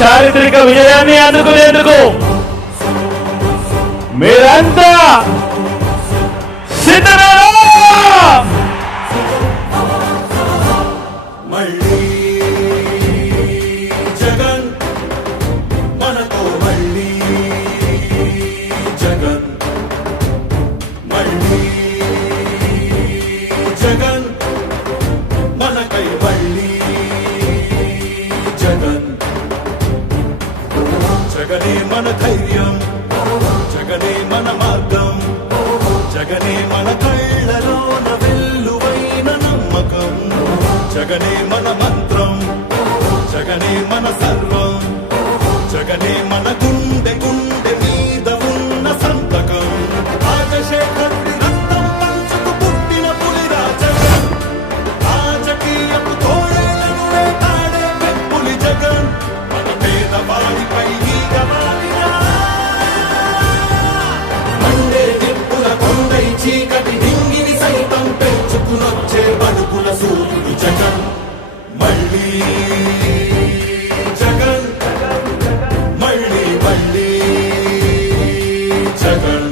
చారిత్రక విజయాన్ని అందుకునేందుకు మీరంతా సిద్ధమేనా? మళ్ళీ జగన్ మనతో, మళ్ళీ జగన్, మళ్ళీ జగన్ మనకై, మళ్ళీ జగన్. జగనే మన ధైర్యం, జగనే మన మార్గం, జగనే మన కళ్ళలోన వెల్లువైన నమ్మకం, జగనే మన మంత్రం, జగనే మన సర్వం, జగనే మన గుండె గుండె మీద ఉన్న సంతకం. రాజశేఖరుడి రక్తం పంచుకు పుట్టిన పులిరా జగన్, రాజకీయపు తోడేళ్లను వేటాడే పెప్పులి జగన్, మన పేదవాడిపై ఈగవాడినా మండే నిప్పుల కొండై చీకటి డింగిని సైతం పెంచుకునొచ్చే బడుగుల సూర్యుడు జగన్. మళ్ళీ జగన్, మళ్ళీ మళ్ళీ జగన్.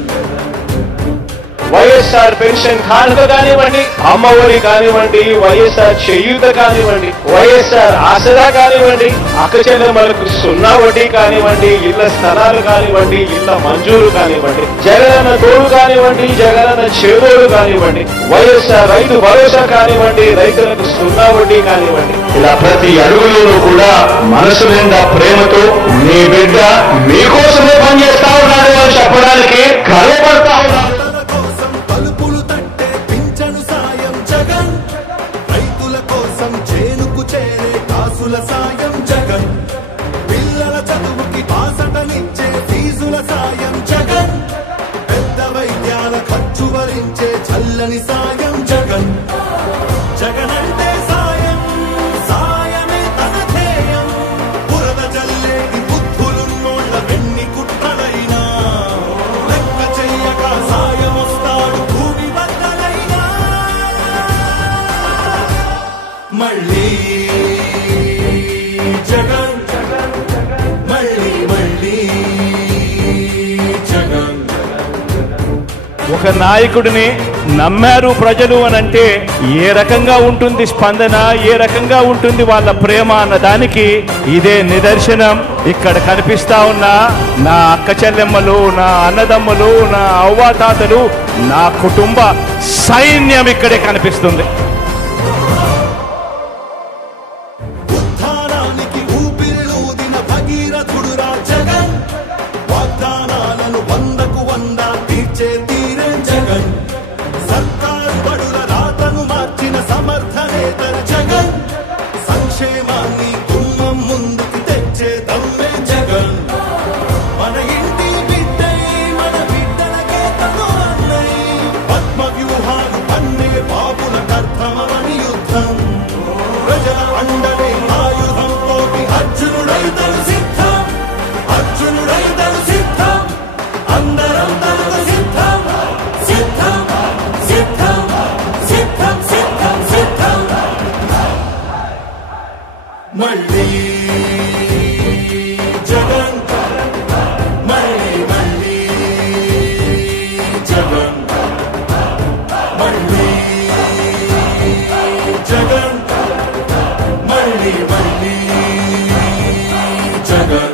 వైఎస్ఆర్ పెన్షన్ కానుక కానివ్వండి, అమ్మ ఒడి కానివ్వండి, వైఎస్ఆర్ చేయూత కానివ్వండి, వైఎస్ఆర్ ఆసరా కానివ్వండి, అక్క చెల్లెమ్మలకు 0 వడ్డీ కానివ్వండి, ఇళ్ల స్థలాలు కానివ్వండి, ఇళ్ల మంజూరు కానివ్వండి, జగనన్న తోడు కానివ్వండి, జగనన్న చేదోడు కానివ్వండి, వైఎస్ఆర్ రైతు భరోసా కానివ్వండి, రైతులకు 0 వడ్డీ కానివ్వండి, ఇలా ప్రతి అడుగులోనూ కూడా మనసు నిండా ప్రేమతో మీ బిడ్డ మీకోసమే పనిచేస్తా ఉన్నాడు అని చెప్పడానికి గర్వపడతా ఉన్నాడు. పలుపులు తట్టే పింఛను సాయం జగన్, రైతుల కోసం చేనుకు చేరే కాసుల సాయం జగన్, పిల్లల చదువుకి బాసటనిచ్చే ఫీజుల సాయం జగన్, పెద్ద వైద్యాల ఖర్చు భరించే చల్లని సాయం జగన్. జగన్ అంటే సాయం, సాయమే తన ధ్యేయం, బురద జల్లేని బుద్ధులున్నోళ్ళ వెన్ని కుట్రలైనా లెక్క చెయ్యక సాయం వస్తాడు భూమి బద్దలైనా. మళ్ళీ జగన్, మళ్ళీ మళ్ళీ జగన్. ఒక నాయకుడిని నమ్మారు ప్రజలు అనంటే ఏ రకంగా ఉంటుంది స్పందన, ఏ రకంగా ఉంటుంది వాళ్ళ ప్రేమ అన్న దానికి ఇదే నిదర్శనం. ఇక్కడ కనిపిస్తా ఉన్న నా అక్క చెల్లెమ్మలు, నా అన్నదమ్ములు, నా అవ్వాతాతలు, నా కుటుంబ సైన్యం ఇక్కడే కనిపిస్తుంది. ఉత్థానానికి ఊపిరిలూదిన భగీరథుడురా జగన్, వాగ్దానాలను 100కు 100 తీర్చే తీరే జగన్, సర్కారు బడుల రాతను మార్చిన సమర్థ నేత జగన్, సంక్షేమాన్ని గుమ్మం ముందుకు తెచ్చే దమ్మే జగన్, మన ఇంటి బిడ్డై మన బిడ్డలకే తను అన్నై, పద్మ వ్యూహాలు పన్నే బాబుల కర్తమని యుద్ధం, ప్రజల అండలే ఆయుధంతో అర్జునుడైతరు సిద్ధం, అర్జునుడైతరు సిద్ధం, అందరం తనకు సిద్ధం, సిద్ధం సిద్ధం సిద్ధం సిద్ధం సిద్ధం. మళ్ళీ జగన్, మళ్ళీ మళ్ళీ జగన్, మళ్ళీ జగన్, మళ్ళీ మళ్ళీ జగన్.